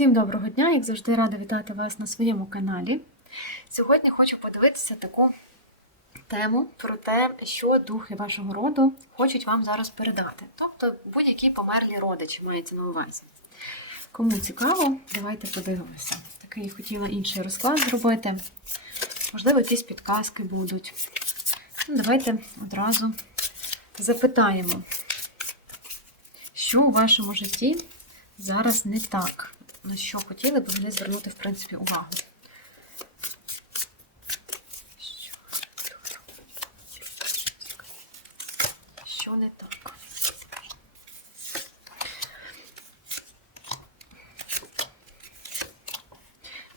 Всім доброго дня, як завжди, рада вітати вас на своєму каналі. Сьогодні хочу подивитися таку тему про те, що духи вашого роду хочуть вам зараз передати. Тобто будь-які померлі родичі мається на увазі. Кому цікаво, давайте подивимося. Такий хотіла інший розклад зробити. Можливо, якісь підказки будуть. Ну, давайте одразу запитаємо, що у вашому житті зараз не так, на що хотіли б вони звернути, в принципі, увагу. Що, не так?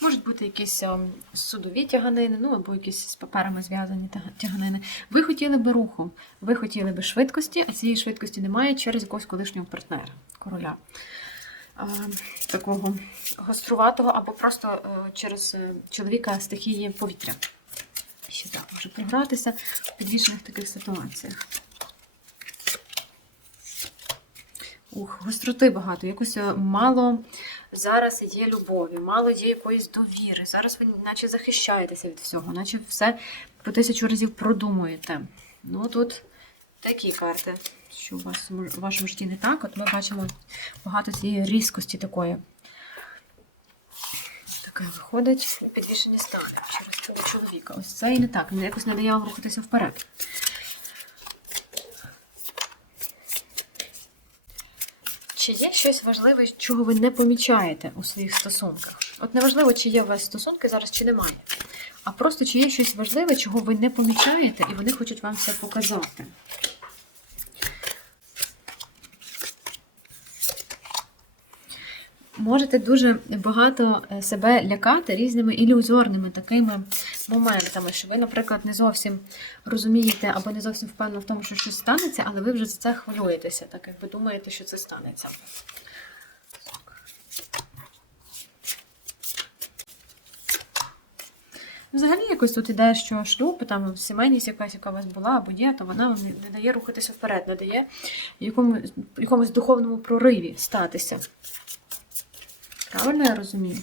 Можуть бути якісь ем, судові тяганини, ну або якісь з паперами зв'язані тяганини. Ви хотіли би руху, ви хотіли би швидкості, а цієї швидкості немає через якогось колишнього партнера, короля. Е, Такого гоструватого, або просто е, через е, чоловіка стихії повітря. Ще так може програтися в підвішених таких ситуаціях. Ух, гостроти багато, якось е, мало зараз є любові, мало є якоїсь довіри. Зараз ви наче захищаєтеся від всього, наче все по тисячу разів продумуєте. Ну тут такі карти, що у вас у вашому житті не так. От ми бачимо багато цієї різкості такої. Таке виходить підвішені стани через цього чоловіка. Ось це і не так. Якось не дає вам рухатися вперед. Чи є щось важливе, чого ви не помічаєте у своїх стосунках? От неважливо, чи є у вас стосунки зараз, чи немає. А просто чи є щось важливе, чого ви не помічаєте, і вони хочуть вам це показати. Можете дуже багато е, себе лякати різними ілюзорними такими моментами, що ви, наприклад, не зовсім розумієте або не зовсім впевнені в тому, що щось станеться, але ви вже за це хвилюєтеся, так як ви думаєте, що це станеться. Взагалі, якось тут іде, що шлюб, там сімейність якась, яка у вас була або є, то вона вам не, дає рухатися вперед, не дає якомусь, якомусь духовному прориві статися. Правильно я розумію?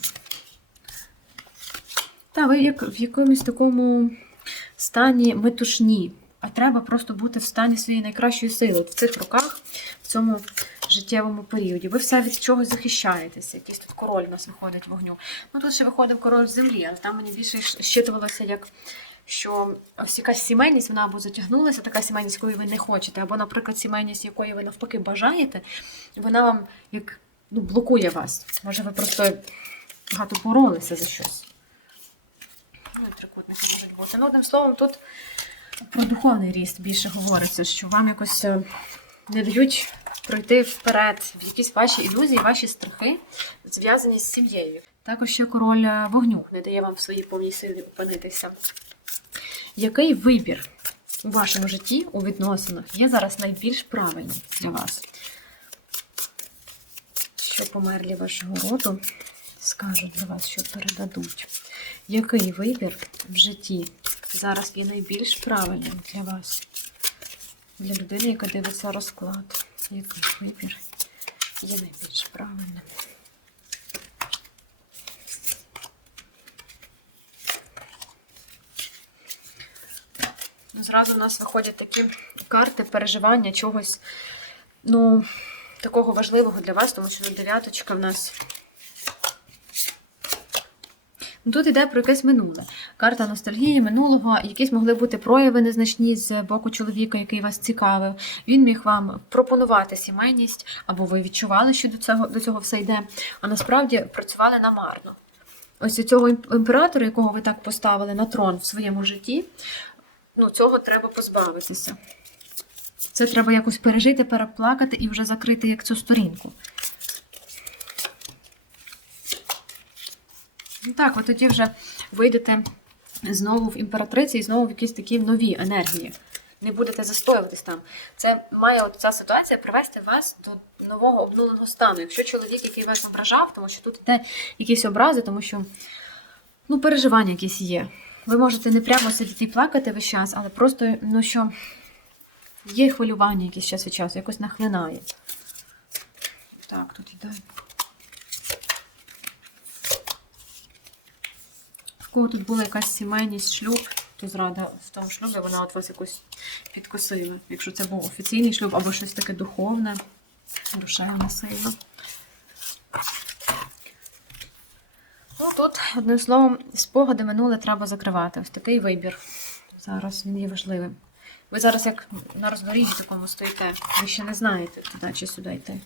Та, ви як в якомусь такому стані метушні, а треба просто бути в стані своєї найкращої сили в цих роках, в цьому життєвому періоді. Ви все від чогось захищаєтеся. Якийсь тут король у нас виходить вогню. Ну тут ще виходив король з землі, але там мені більше щитувалося, як що ось якась сімейність, вона або затягнулася, така сімейність, якої ви не хочете, або, наприклад, сімейність, якої ви навпаки бажаєте, вона вам як ну, блокує вас. Може, ви просто багато боролися за щось. Ну, і трикутники можуть бути. Ну, одним словом, тут про духовний ріст більше говориться, що вам якось е, не дають пройти вперед в якісь ваші ілюзії, ваші страхи, зв'язані з сім'єю. Також ще король е, вогню не дає вам в своїй повній силі опинитися. Який вибір у вашому житті, у відносинах є зараз найбільш правильним для вас? Що померлі вашого роду скажуть для вас, що передадуть? Який вибір в житті зараз є найбільш правильним для вас? Для людини, яка дивиться розклад. Який вибір є найбільш правильним? Ну, Зразу в нас виходять такі карти переживання чогось, ну, такого важливого для вас, тому що тут дев'яточка в нас. Ну, Тут йде про якесь минуле. Карта ностальгії минулого, якісь могли бути прояви незначні з боку чоловіка, який вас цікавив. Він міг вам пропонувати сімейність, або ви відчували, що до цього, до цього все йде, а насправді працювали намарно. Ось цього імператора, якого ви так поставили на трон в своєму житті, ну, цього треба позбавитися. Це треба якось пережити, переплакати і вже закрити як цю сторінку. Ну Так, от тоді вже вийдете знову в імператриці і знову в якісь такі нові енергії. Не будете застоюватись там. Це має от ця ситуація привести вас до нового обнуленого стану. Якщо чоловік, який вас ображав, тому що тут йде якісь образи, тому що ну, переживання якісь є. Ви можете не прямо сидіти і плакати весь час, але просто, ну що, є хвилювання якісь час від часу, якось нахлинає. Так, тут йде. В кого тут була якась сімейність, шлюб, то зрада в тому шлюбі вона от вас якось підкосила. Якщо це був офіційний шлюб або щось таке духовне, душевне сильно. Ну тут, одним словом, спогади минуле треба закривати. Ось такий вибір. Зараз він є важливим. Ви зараз як на розгоріжжі такому стоїте. Ви ще не знаєте, туди чи сюди йти.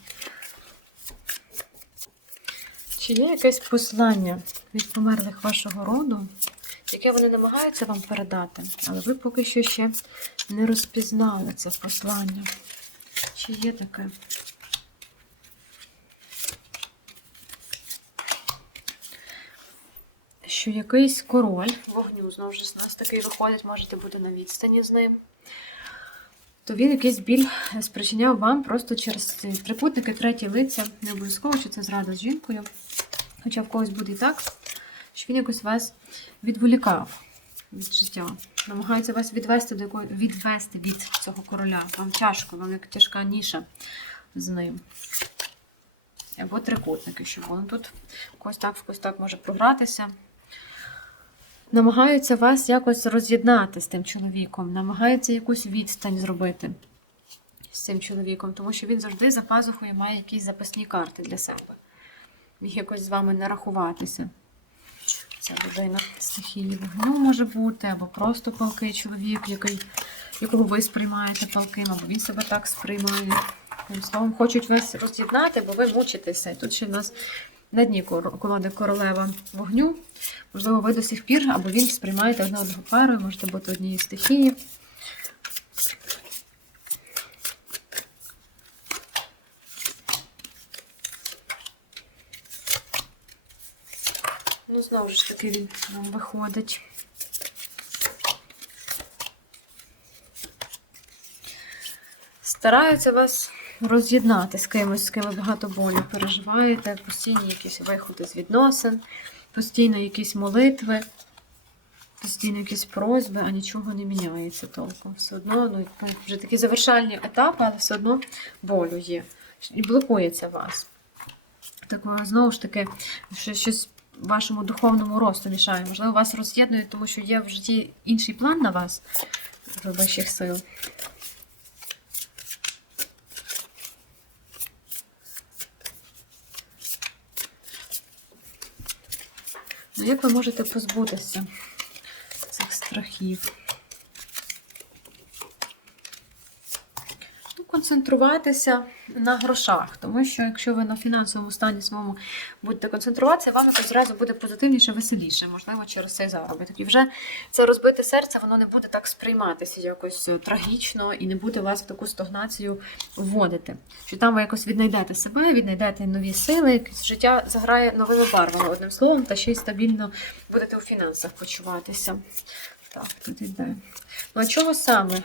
Чи є якесь послання від померлих вашого роду, яке вони намагаються вам передати, але ви поки що ще не розпізнали це послання? Чи є таке? Що якийсь король вогню, знову ж з нас такий виходить, можете бути на відстані з ним. То він якийсь біль спричиняв вам просто через трикутники, треті лиця. Не обов'язково, що це зрада з жінкою. Хоча в когось буде і так, що він якось вас відволікав від життя. Намагається вас відвести до якої відвести від цього короля. Вам тяжко, вам як тяжка ніша з ним. Або трикутники, що воно тут когось так, в когось так може програтися. Намагаються вас якось роз'єднати з тим чоловіком, намагаються якусь відстань зробити з цим чоловіком, тому що він завжди за пазухою має якісь запасні карти для себе. Міг якось з вами не рахуватися. Ця людина стихії вогню може бути, або просто палкий чоловік, який, якого ви сприймаєте палким, або він себе так сприймає. Словом, хочуть вас роз'єднати, бо ви мучитеся. І тут ще в нас на дні колоди королева вогню. Можливо, ви до сих пір, або він сприймаєте одне одного парою, можете бути однією стихії. Ну, знову ж таки, він нам виходить. Стараються вас роз'єднати з кимось, з ким ви багато болю переживаєте, постійні якісь виходи з відносин, постійно якісь молитви, постійно якісь просьби, а нічого не міняється толком. Все одно, ну, вже такі завершальні етапи, але все одно болю є. І блокується вас. Так е, знову ж таки, що щось вашому духовному росту мішає. Можливо, вас роз'єднують, тому що є в житті інший план на вас вищих сил. Як ви можете позбутися цих страхів? Ну, Концентруватися на грошах, тому що якщо ви на фінансовому стані своєму будете концентруватися, вам якось зразу буде позитивніше, веселіше, можливо, через цей заробіток. І вже це розбите серце, воно не буде так сприйматися якось е, трагічно і не буде вас в таку стагнацію вводити. Що там ви якось віднайдете себе, віднайдете нові сили, якесь життя заграє новими барвами, одним словом, та ще й стабільно будете у фінансах почуватися. Так, тут іде. Ну а чого саме?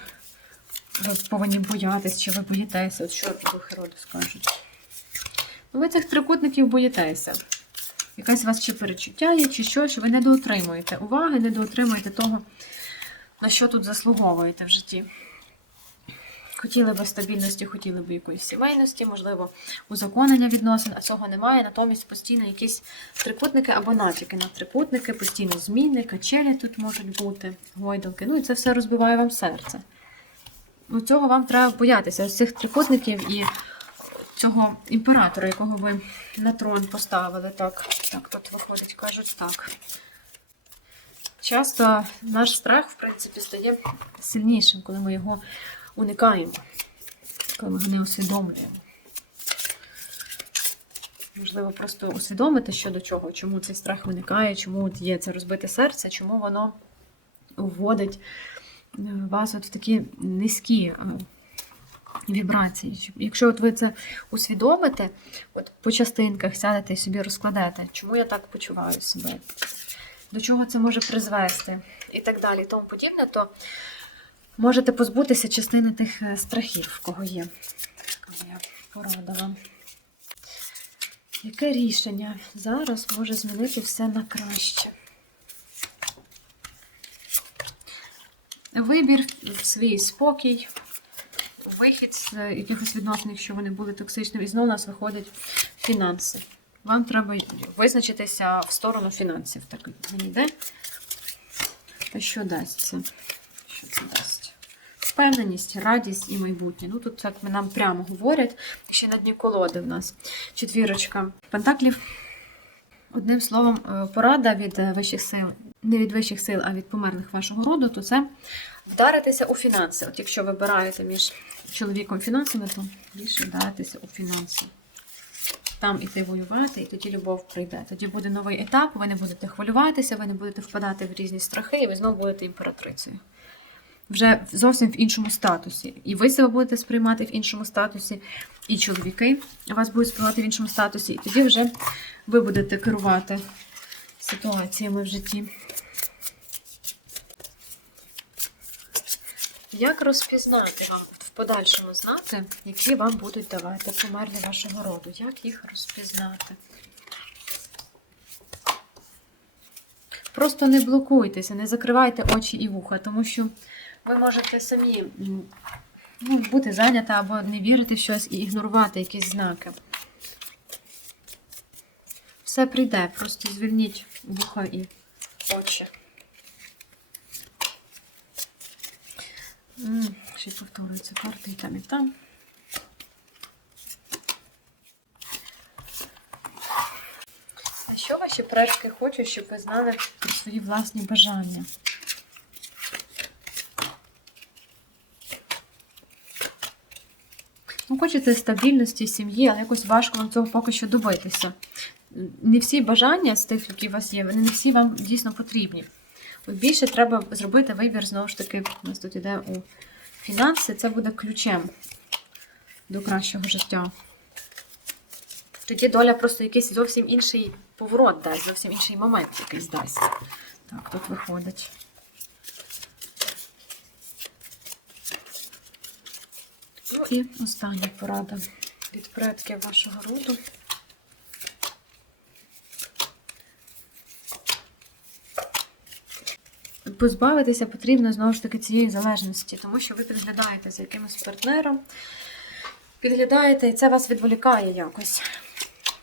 Ви повинні боятись, чи ви боїтеся? От що духи роду скажуть? Ну, ви цих трикутників боїтеся. Якась у вас чи перечуття є, чи що, що ви недоотримуєте уваги, недоотримуєте того, на що тут заслуговуєте в житті. Хотіли би стабільності, хотіли би якоїсь сімейності, можливо, узаконення відносин, а цього немає. Натомість постійно якісь трикутники або натяки на трикутники, постійно зміни, качелі тут можуть бути, гойдалки. Ну і це все розбиває вам серце. Ну, цього вам треба боятися. Цих трикутників і цього імператора, якого ви на трон поставили. Так, так, тут виходить, кажуть так. Часто наш страх, в принципі, стає сильнішим, коли ми його уникаємо, коли ми його не усвідомлюємо. Можливо, просто усвідомити, що до чого, чому цей страх виникає, чому є це розбите серце, чому воно вводить вас от в такі низькі е, вібрації. Якщо от ви це усвідомите, от по частинках сядете і собі розкладете, чому я так почуваю себе, до чого це може призвести, і так далі, і тому подібне, то можете позбутися частини тих е, страхів, в кого є. Порада вам. Яке рішення зараз може змінити все на краще? Вибір, свій спокій, вихід з е, якихось відносин, якщо вони були токсичними, і знову у нас виходять фінанси. Вам треба визначитися в сторону фінансів. Так мені йде. Що дасть це? Що це дасть? Впевненість, радість і майбутнє. Ну тут так нам прямо говорять. Ще на дні колоди в нас четвірочка пентаклів. Одним словом, е, порада від е, вищих сил, не від вищих сил, а від померлих вашого роду, то це вдаритися у фінанси. От якщо вибираєте між чоловіком фінансами, то більше вдаритися у фінанси. Там іти воювати, і тоді любов прийде. Тоді буде новий етап, ви не будете хвилюватися, ви не будете впадати в різні страхи, і ви знову будете імператрицею. Вже зовсім в іншому статусі. І ви себе будете сприймати в іншому статусі, і чоловіки вас будуть сприймати в іншому статусі, і тоді вже ви будете керувати ситуаціями в житті. Як розпізнати вам в подальшому знати, які вам будуть давати померлі вашого роду? Як їх розпізнати? Просто не блокуйтеся, не закривайте очі і вуха, тому що ви можете самі ну, бути зайнята або не вірити в щось і ігнорувати якісь знаки. Все прийде, просто звільніть вуха і очі. Ще повторюються карти і там, і там. А що ваші предки хочуть, щоб ви знали про свої власні бажання? Ну, хочете стабільності сім'ї, але якось важко вам цього поки що добитися. Не всі бажання з тих, які у вас є, вони не всі вам дійсно потрібні. От більше треба зробити вибір, знову ж таки, у нас тут іде у фінанси, це буде ключем до кращого життя. Тоді доля просто якийсь зовсім інший поворот дасть, зовсім інший момент якийсь дасть. Так, тут виходить. І остання порада від предків вашого роду. Позбавитися потрібно знову ж таки цієї залежності, тому що ви підглядаєте за якимось партнером, підглядаєте, і це вас відволікає якось.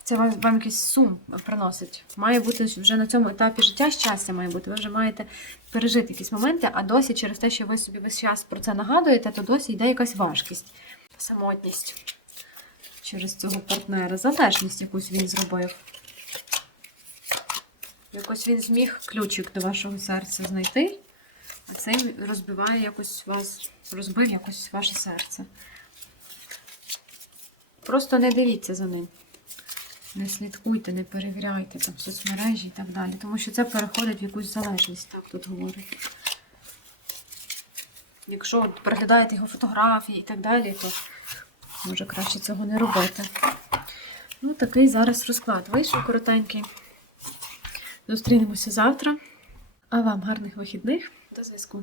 Це вам, вам якийсь сум приносить. Має бути вже на цьому етапі життя щастя має бути. Ви вже маєте пережити якісь моменти, а досі через те, що ви собі весь час про це нагадуєте, то досі йде якась важкість, самотність через цього партнера. Залежність якусь він зробив. Якось він зміг ключик до вашого серця знайти, а цей розбиває якось вас, розбив якось ваше серце. Просто не дивіться за ним. Не слідкуйте, не перевіряйте там соцмережі і так далі. Тому що це переходить в якусь залежність, так тут говорить. Якщо переглядаєте його фотографії і так далі, то може краще цього не робити. Ну, такий зараз розклад. Вийшов коротенький. Зустрінемося завтра. А вам гарних вихідних. До зв'язку.